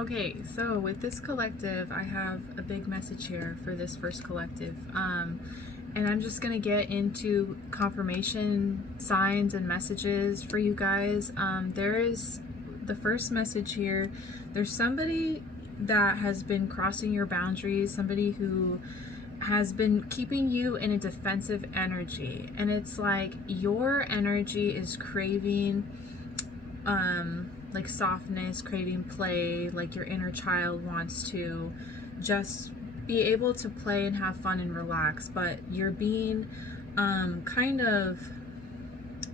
Okay, so with this collective, I have a big message here for this first collective. And I'm just going to get into confirmation signs and messages for you guys. There is the first message here. There's somebody that has been crossing your boundaries, somebody who has been keeping you in a defensive energy. And it's like your energy is craving like softness, craving play, like your inner child wants to just be able to play and have fun and relax, but you're being kind of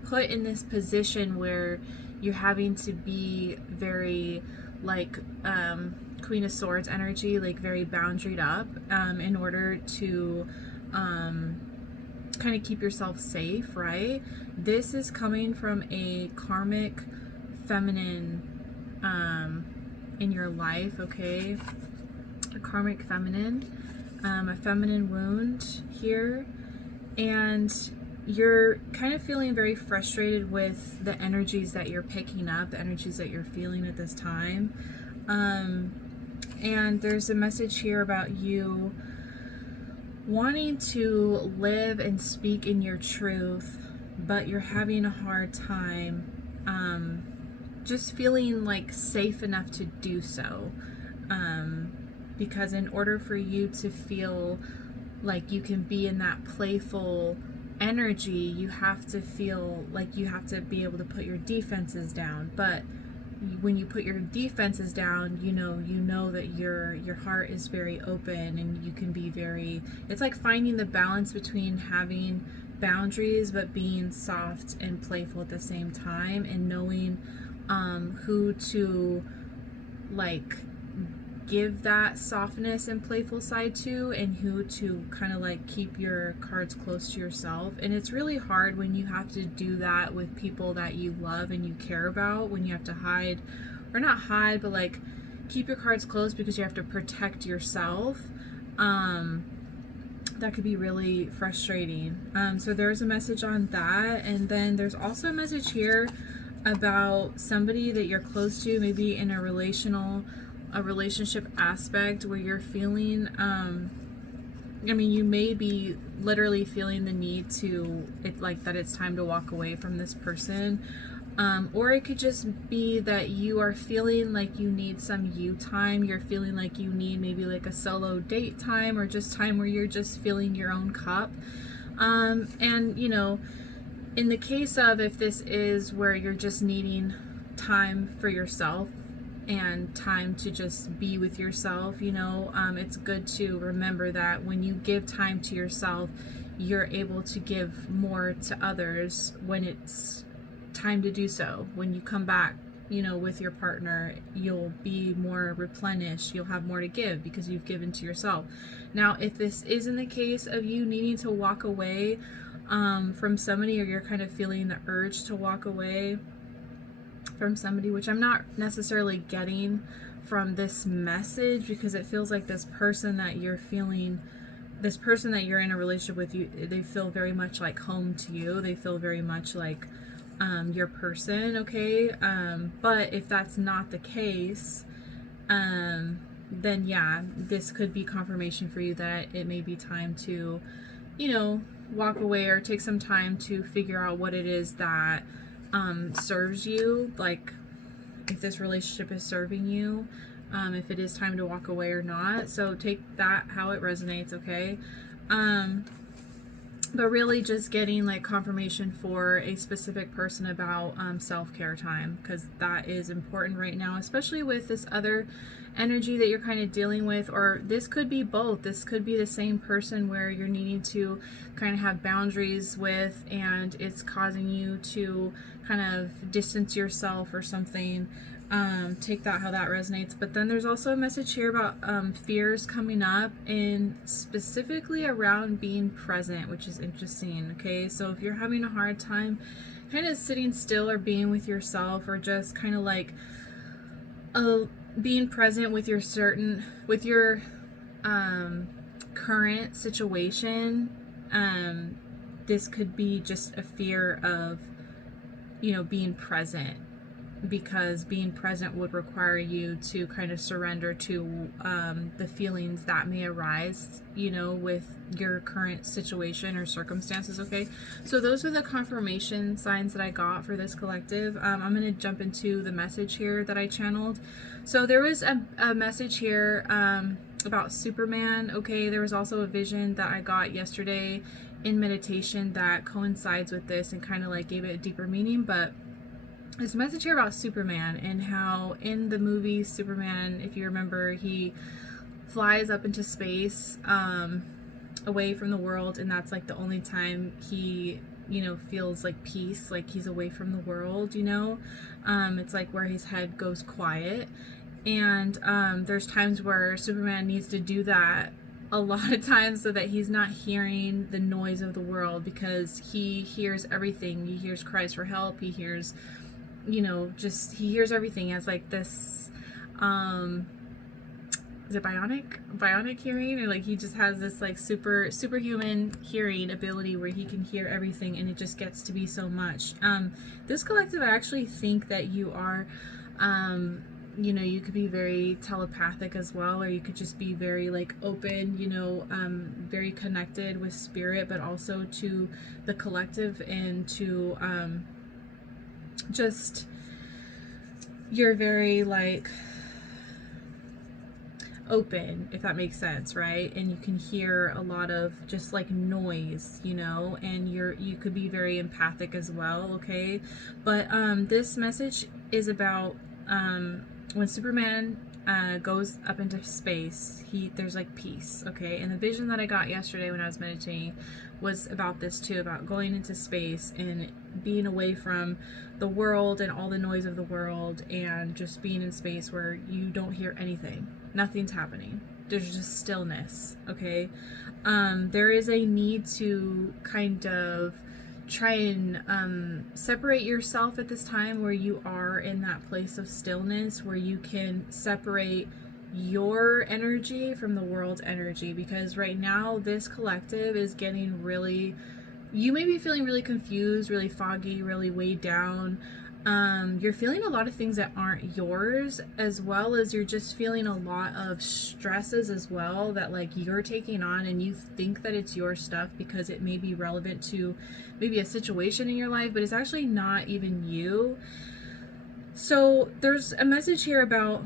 put in this position where you're having to be very like Queen of Swords energy, like very boundaried up in order to kind of keep yourself safe, right? This is coming from a karmic feminine in your life, okay? A karmic feminine, a feminine wound here, and you're kind of feeling very frustrated with the energies that you're picking up, the energies that you're feeling at this time. And there's a message here about you wanting to live and speak in your truth, but you're having a hard time just feeling like safe enough to do so, because in order for you to feel like you can be in that playful energy, you have to feel like you have to be able to put your defenses down. But when you put your defenses down, you know that your heart is very open, and you can be very, it's like finding the balance between having boundaries but being soft and playful at the same time, and knowing who to like give that softness and playful side to, and who to kind of like keep your cards close to yourself. And it's really hard when you have to do that with people that you love and you care about, when you have to hide, or not hide, but like keep your cards close because you have to protect yourself. That could be really frustrating. So there's a message on that. And then there's also a message here about somebody that you're close to, maybe in a relationship aspect, where you're feeling you may be literally feeling the need to that it's time to walk away from this person, or it could just be that you are feeling like you need some you time. You're feeling like you need maybe like a solo date time, or just time where you're just filling your own cup. And in the case of, if this is where you're just needing time for yourself and time to just be with yourself, it's good to remember that when you give time to yourself, you're able to give more to others when it's time to do so. When you come back, with your partner, you'll be more replenished, you'll have more to give because you've given to yourself. Now, if this isn't the case of you needing to walk away from somebody, or you're kind of feeling the urge to walk away from somebody, which I'm not necessarily getting from this message, because it feels like this person that you're in a relationship with, they feel very much like home to you. They feel very much like your person, okay? But if that's not the case, then yeah, this could be confirmation for you that it may be time to, walk away, or take some time to figure out what it is that serves you, like if this relationship is serving you, if it is time to walk away or not. So take that how it resonates, okay? But really just getting like confirmation for a specific person about self-care time, because that is important right now, especially with this other energy that you're kind of dealing with. Or this could be both. This could be the same person where you're needing to kind of have boundaries with, and it's causing you to kind of distance yourself or something. Take that how that resonates. But then there's also a message here about fears coming up, and specifically around being present, which is interesting, okay? So if you're having a hard time kind of sitting still, or being with yourself, or just kind of like being present with your current situation, this could be just a fear of being present, because being present would require you to kind of surrender to the feelings that may arise, you know, with your current situation or circumstances. Okay, so those are the confirmation signs that I got for this collective. I'm going to jump into the message here that I channeled. So there was a message here about Superman. Okay, there was also a vision that I got yesterday in meditation that coincides with this and kind of like gave it a deeper meaning. But there's a message here about Superman and how in the movie Superman, if you remember, he flies up into space away from the world, and that's like the only time he, you know, feels like peace, like he's away from the world, you know. It's like where his head goes quiet. And there's times where Superman needs to do that a lot of times so that he's not hearing the noise of the world, because he hears everything. He hears cries for help. He hears, you know, just he hears everything as like this is it bionic hearing, or like he just has this like superhuman hearing ability where he can hear everything, and it just gets to be so much. This collective, I actually think that you are you know, you could be very telepathic as well, or you could just be very like open, you know, very connected with spirit, but also to the collective and to just you're very like open, if that makes sense, right? And you can hear a lot of just like noise, you know, and you could be very empathic as well. Okay, but this message is about when Superman goes up into space, there's like peace. Okay, and the vision that I got yesterday when I was meditating was about this too, about going into space and being away from the world and all the noise of the world, and just being in space where you don't hear anything, nothing's happening, there's just stillness. Okay, there is a need to kind of try and separate yourself at this time, where you are in that place of stillness where you can separate your energy from the world's energy, because right now this collective is getting really, you may be feeling really confused, really foggy, really weighed down. You're feeling a lot of things that aren't yours, as well as you're just feeling a lot of stresses as well that like you're taking on, and you think that it's your stuff because it may be relevant to maybe a situation in your life, but it's actually not even you. So there's a message here about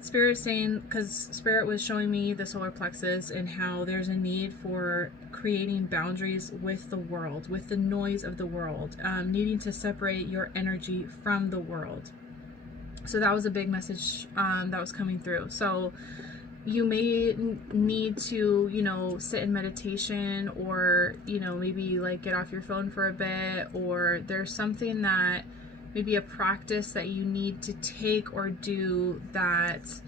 Spirit saying, because Spirit was showing me the solar plexus and how there's a need for creating boundaries with the world, with the noise of the world, needing to separate your energy from the world. So that was a big message that was coming through. So you may need to, you know, sit in meditation, or, you know, maybe like get off your phone for a bit, or there's something that maybe a practice that you need to take or do that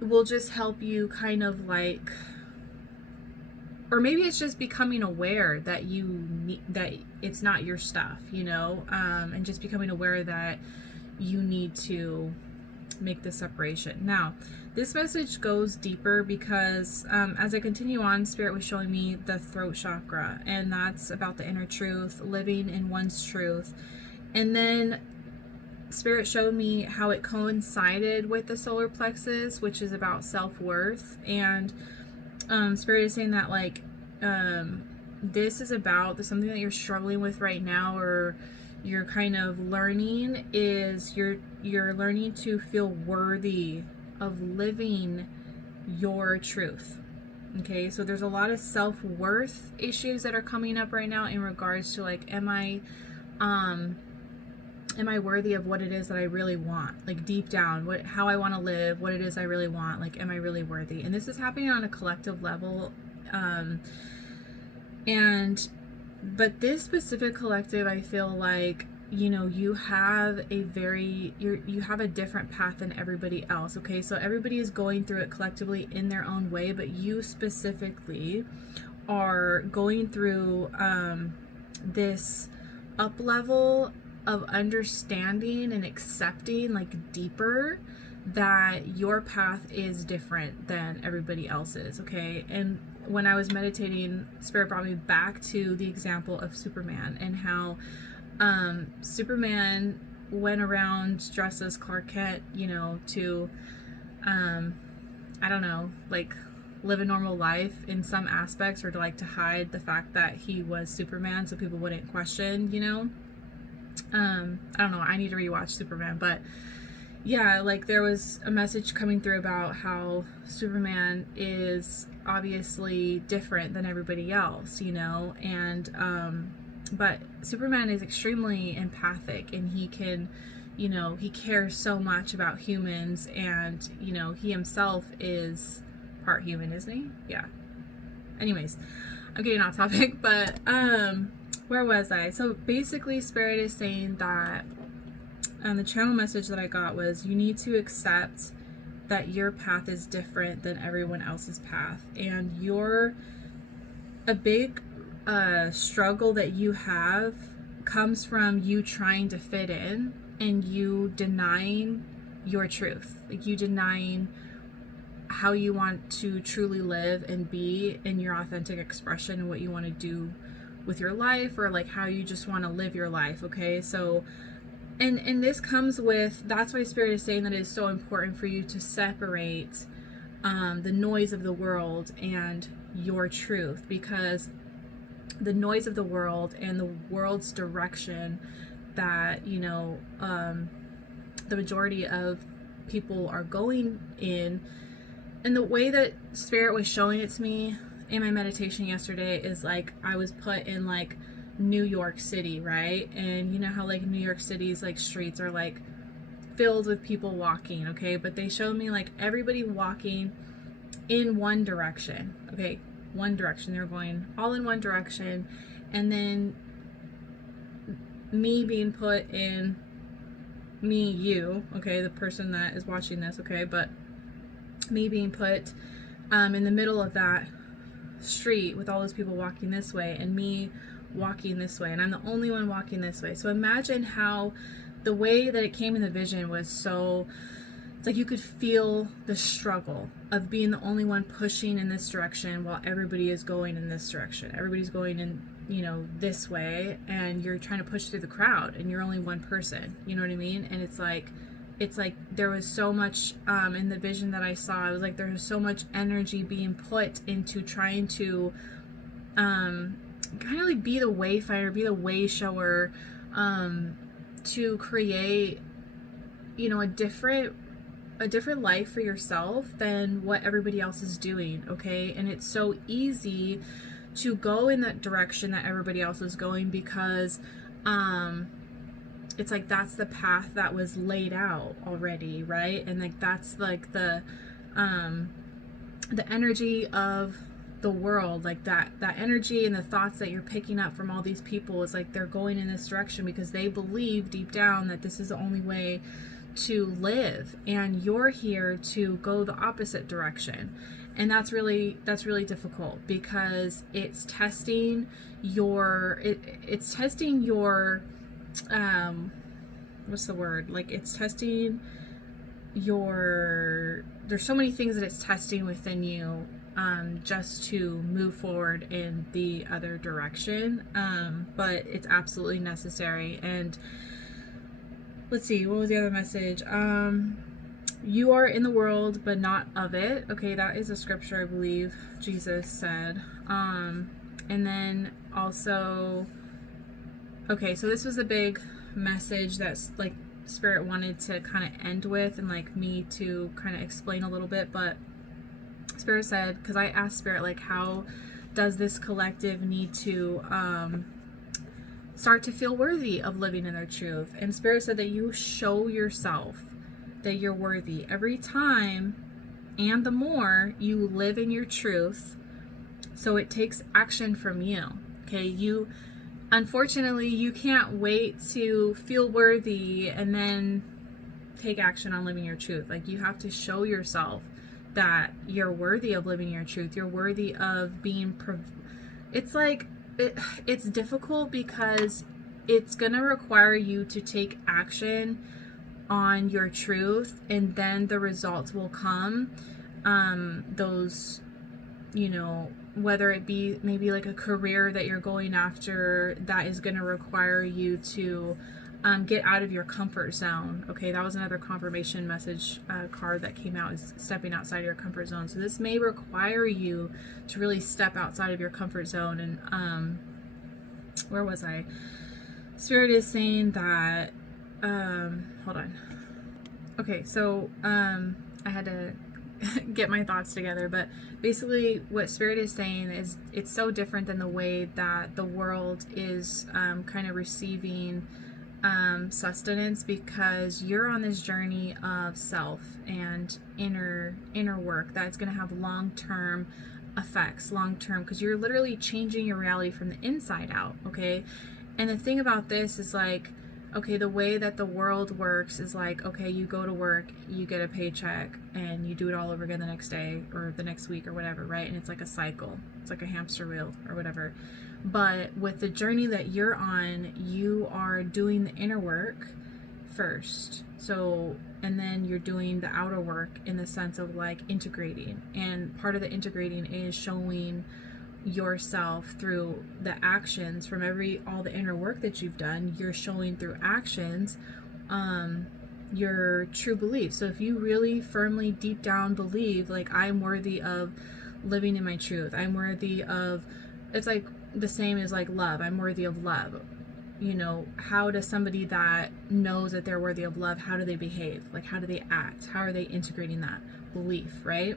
will just help you kind of like, or maybe it's just becoming aware that that it's not your stuff, you know, and just becoming aware that you need to make the separation. Now, this message goes deeper because as I continue on, Spirit was showing me the throat chakra, and that's about the inner truth, living in one's truth. And then Spirit showed me how it coincided with the solar plexus, which is about self-worth. And Spirit is saying that like this is about something that you're struggling with right now, or you're kind of learning, is you're learning to feel worthy of living your truth. Okay, so there's a lot of self-worth issues that are coming up right now in regards to like, am I worthy of what it is that I really want? Like deep down, how I want to live, what it is I really want. Like, am I really worthy? And this is happening on a collective level. But this specific collective, I feel like, you know, you have you have a different path than everybody else. Okay, so everybody is going through it collectively in their own way, but you specifically are going through this up level of understanding and accepting, like deeper, that your path is different than everybody else's. Okay, and when I was meditating, Spirit brought me back to the example of Superman, and how Superman went around dressed as Clark Kent, you know, to, I don't know, like live a normal life in some aspects, or to like to hide the fact that he was Superman so people wouldn't question, you know. I don't know, I need to rewatch Superman, but yeah, like there was a message coming through about how Superman is obviously different than everybody else, you know, and but Superman is extremely empathic, and he can, you know, he cares so much about humans, and you know, he himself is part human, isn't he? Yeah. Anyways, I'm getting off topic, but where was I? So basically, Spirit is saying that the channel message that I got was, you need to accept that your path is different than everyone else's path, and a big struggle that you have comes from you trying to fit in, and you denying your truth, like you denying how you want to truly live and be in your authentic expression, and what you want to do with your life, or like how you just want to live your life. Okay, so and this comes with, that's why Spirit is saying that it is so important for you to separate the noise of the world and your truth, because the noise of the world and the world's direction that, you know, the majority of people are going in, and the way that Spirit was showing it to me in my meditation yesterday is like, I was put in like New York City, right? And you know how like New York City's like streets are like filled with people walking, okay? But they showed me like everybody walking in one direction, okay? One direction. They're going all in one direction. And then me being put in, you, okay, the person that is watching this, okay, but me being put in the middle of that street with all those people walking this way, and me walking this way, and I'm the only one walking this way. So imagine how the way that it came in the vision was so, it's like you could feel the struggle of being the only one pushing in this direction while everybody is going in this direction. Everybody's going in, you know, this way, and you're trying to push through the crowd, and you're only one person, you know what I mean? And it's like there was so much in the vision that I saw. It was like there was so much energy being put into trying to kind of like be the wayfinder, be the way shower, to create, you know, a different life for yourself than what everybody else is doing, okay? And it's so easy to go in that direction that everybody else is going, because it's like that's the path that was laid out already, right? And like that's like the energy of the world, like that energy and the thoughts that you're picking up from all these people is like they're going in this direction because they believe deep down that this is the only way to live, and you're here to go the opposite direction. And that's really difficult, because it's testing your what's the word, like it's testing your, there's so many things that it's testing within you, just to move forward in the other direction, but it's absolutely necessary. And let's see, what was the other message? You are in the world, but not of it. Okay, that is a scripture I believe Jesus said. And then also, okay, so this was a big message that's like Spirit wanted to kind of end with, and like me to kind of explain a little bit. But Spirit said, because I asked Spirit, like, how does this collective need to start to feel worthy of living in their truth? And Spirit said that you show yourself that you're worthy every time, and the more you live in your truth. So it takes action from you. Okay, you, unfortunately, you can't wait to feel worthy and then take action on living your truth. Like, you have to show yourself that you're worthy of living your truth. You're worthy of being it's like it's difficult because it's gonna require you to take action on your truth, and then the results will come. Those, you know, whether it be maybe like a career that you're going after that is going to require you to get out of your comfort zone. Okay, that was another confirmation message card that came out, is stepping outside of your comfort zone. So this may require you to really step outside of your comfort zone. And where was I? Spirit is saying that, hold on. Okay, so I had to get my thoughts together, but basically what Spirit is saying is it's so different than the way that the world is kind of receiving sustenance, because you're on this journey of self and inner work that's going to have long-term effects, because you're literally changing your reality from the inside out. Okay, and the thing about this is like, okay, the way that the world works is like, okay, you go to work, you get a paycheck, and you do it all over again the next day or the next week or whatever, right? And it's like a cycle. It's like a hamster wheel or whatever. But with the journey that you're on, you are doing the inner work first. So, and then you're doing the outer work in the sense of like integrating. And part of the integrating is showing yourself through the actions from all the inner work that you've done. You're showing through actions your true beliefs. So if you really firmly deep down believe like, I'm worthy of living in my truth, I'm worthy of, it's like the same as like love, I'm worthy of love. You know, how does somebody that knows that they're worthy of love, how do they behave? Like, how do they act? How are they integrating that belief, right?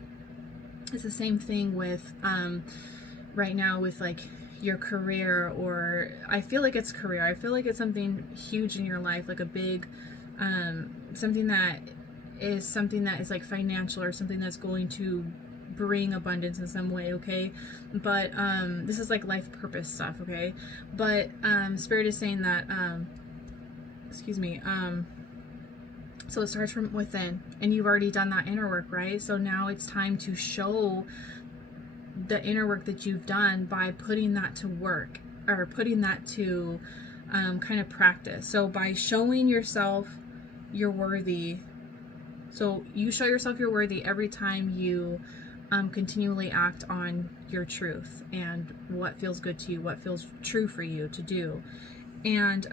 It's the same thing with right now with like your career, or I feel like it's career. I feel like it's something huge in your life, like a big something that is like financial, or something that's going to bring abundance in some way. Okay, but this is like life purpose stuff. Okay, but Spirit is saying that so it starts from within, and you've already done that inner work, right? So now it's time to show the inner work that you've done by putting that to work, or putting that to kind of practice. So by showing yourself you're worthy, so you show yourself you're worthy every time you continually act on your truth and what feels good to you, what feels true for you to do. And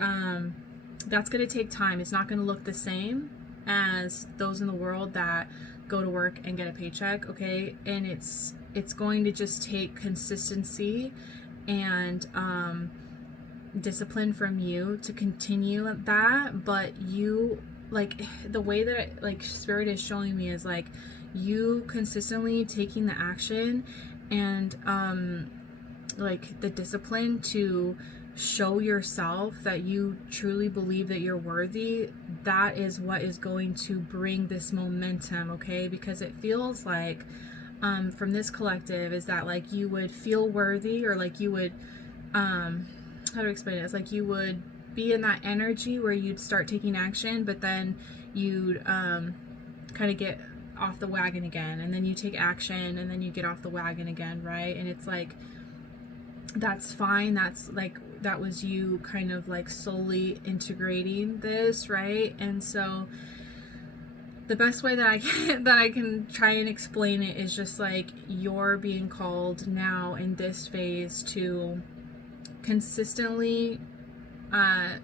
that's going to take time. It's not going to look the same as those in the world that go to work and get a paycheck. Okay, and it's going to just take consistency and discipline from you to continue that. But you, like, the way that like Spirit is showing me is like you consistently taking the action and like the discipline to show yourself that you truly believe that you're worthy. That is what is going to bring this momentum. Okay, because it feels like from this collective is that like you would feel worthy, or like you would how to explain it, it's like you would be in that energy where you'd start taking action, but then you'd kind of get off the wagon again, and then you take action, and then you get off the wagon again, right? And it's like, that's fine. That's like, that was you kind of like slowly integrating this, right? And so the best way that I can try and explain it is just like you're being called now in this phase to consistently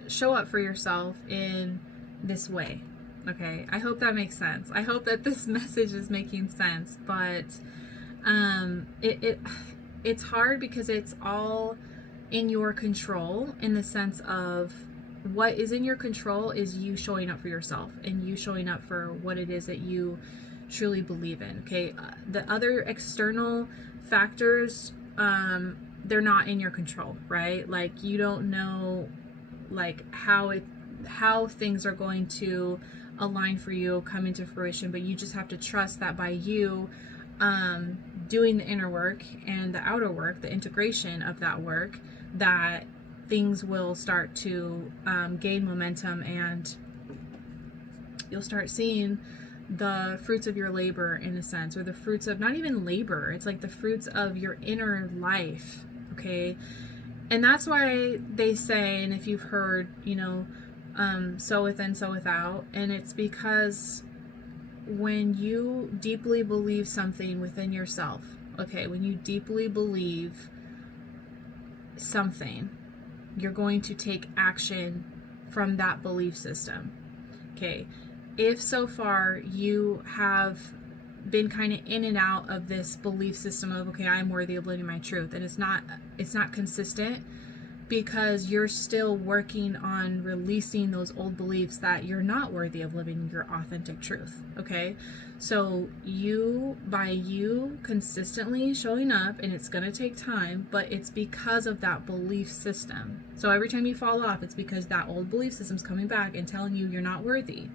show up for yourself in this way. Okay, I hope that makes sense. I hope that this message is making sense, but it's hard because it's all in your control, in the sense of what is in your control is you showing up for yourself and you showing up for what it is that you truly believe in. Okay, the other external factors, they're not in your control, right? Like you don't know like how things are going to align for you, come into fruition, but you just have to trust that by you doing the inner work and the outer work, the integration of that work, that things will start to gain momentum, and you'll start seeing the fruits of your labor, in a sense, or the fruits of not even labor, it's like the fruits of your inner life. Okay, and that's why they say, and if you've heard, you know, sow within, sow without, and it's because when you deeply believe something within yourself, okay, when you deeply believe something, you're going to take action from that belief system. Okay, if so far you have been kind of in and out of this belief system of, okay, I'm worthy of living my truth, and it's not consistent, because you're still working on releasing those old beliefs that you're not worthy of living your authentic truth. Okay, so by you consistently showing up, and it's going to take time, but it's because of that belief system. So every time you fall off, it's because that old belief system's coming back and telling you you're not worthy.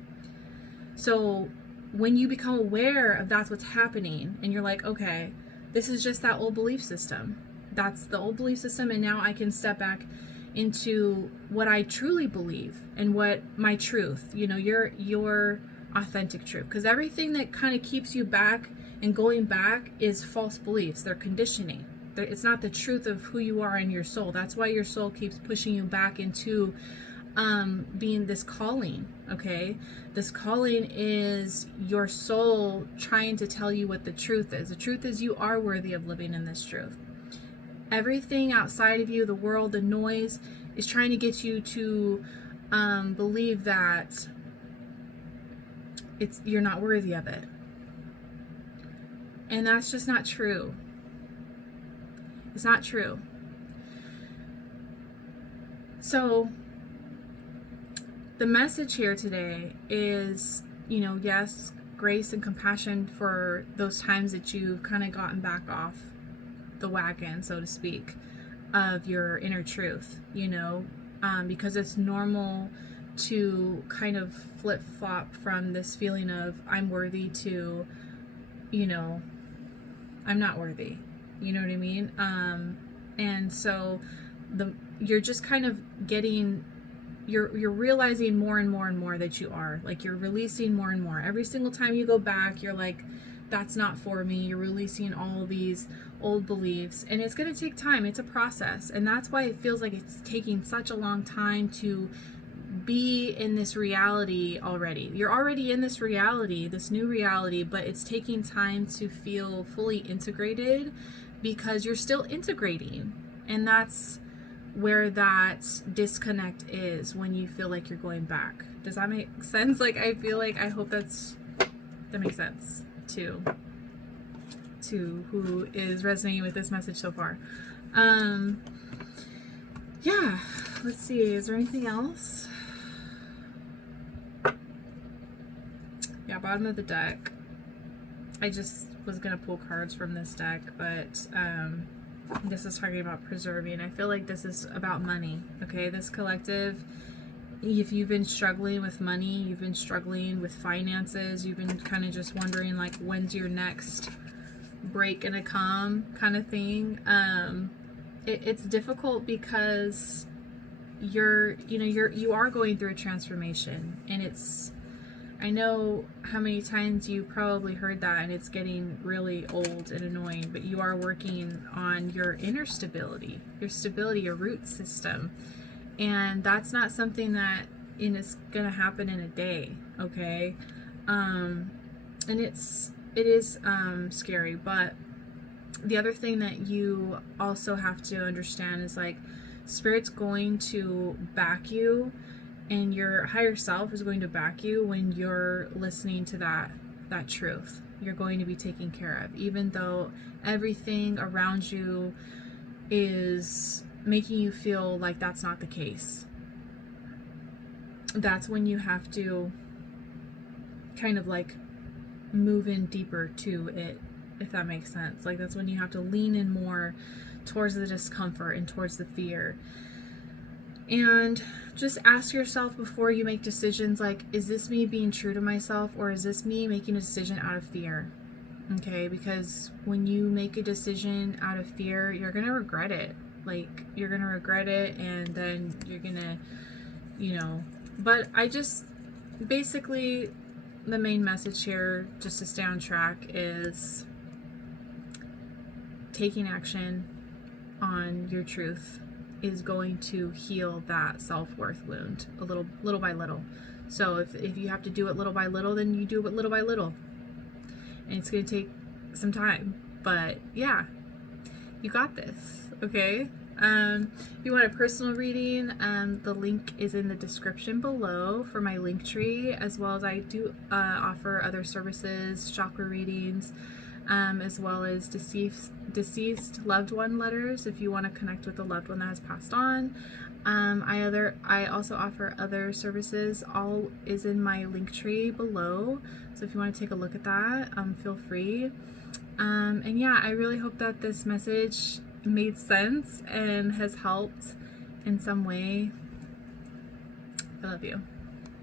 So when you become aware of that's what's happening, and you're like, okay, this is just that old belief system. That's the old belief system, and now I can step back into what I truly believe and what my truth, your authentic truth. Because everything that kind of keeps you back and going back is false beliefs. They're conditioning. It's not the truth of who you are in your soul. That's why your soul keeps pushing you back into being this calling. Okay, this calling is your soul trying to tell you what the truth is. The truth is you are worthy of living in this truth. Everything outside of you, the world, the noise, is trying to get you to believe that you're not worthy of it. And that's just not true. It's not true. So the message here today is, yes, grace and compassion for those times that you've kind of gotten back off the wagon, so to speak, of your inner truth, because it's normal to kind of flip-flop from this feeling of I'm worthy to, I'm not worthy. You know what I mean? And so you're just kind of getting, you're realizing more and more and more that you are, like, you're releasing more and more. Every single time you go back, you're like, that's not for me. You're releasing all these old beliefs, and it's going to take time. It's a process, and that's why it feels like it's taking such a long time to be in this reality already. You're already in this reality, this new reality, but it's taking time to feel fully integrated because you're still integrating. And that's where that disconnect is, when you feel like you're going back. Does that make sense? Like, I hope that makes sense to who is resonating with this message so far. Yeah, let's see, is there anything else? Yeah, bottom of the deck. I just was gonna pull cards from this deck, but this is talking about preserving. I feel like this is about money. Okay, this collective, if you've been struggling with money, you've been struggling with finances, you've been kind of just wondering, like, when's your next break gonna come, kind of thing. It's difficult because you are going through a transformation, and I know how many times you probably heard that, and it's getting really old and annoying, but you are working on your inner stability, your root system. And that's not something that is going to happen in a day, okay? And it is scary, but the other thing that you also have to understand is, like, Spirit's going to back you, and your higher self is going to back you when you're listening to that truth. You're going to be taken care of, even though everything around you is making you feel like that's not the case. That's when you have to kind of like move in deeper to it, if that makes sense. Like, that's when you have to lean in more towards the discomfort and towards the fear. And just ask yourself before you make decisions, like, is this me being true to myself, or is this me making a decision out of fear? Okay, because when you make a decision out of fear, you're gonna regret it. Like, you're gonna regret it, and then you're gonna, but I just, basically, the main message here, just to stay on track, is taking action on your truth is going to heal that self-worth wound little by little. So if you have to do it little by little, then you do it little by little. And it's going to take some time. But yeah, you got this, okay? If you want a personal reading, the link is in the description below for my Linktree, as well as I do offer other services, chakra readings, as well as deceased loved one letters if you want to connect with a loved one that has passed on. I also offer other services. All is in my Linktree below, so if you want to take a look at that, feel free. And yeah, I really hope that this message made sense and has helped in some way. I love you.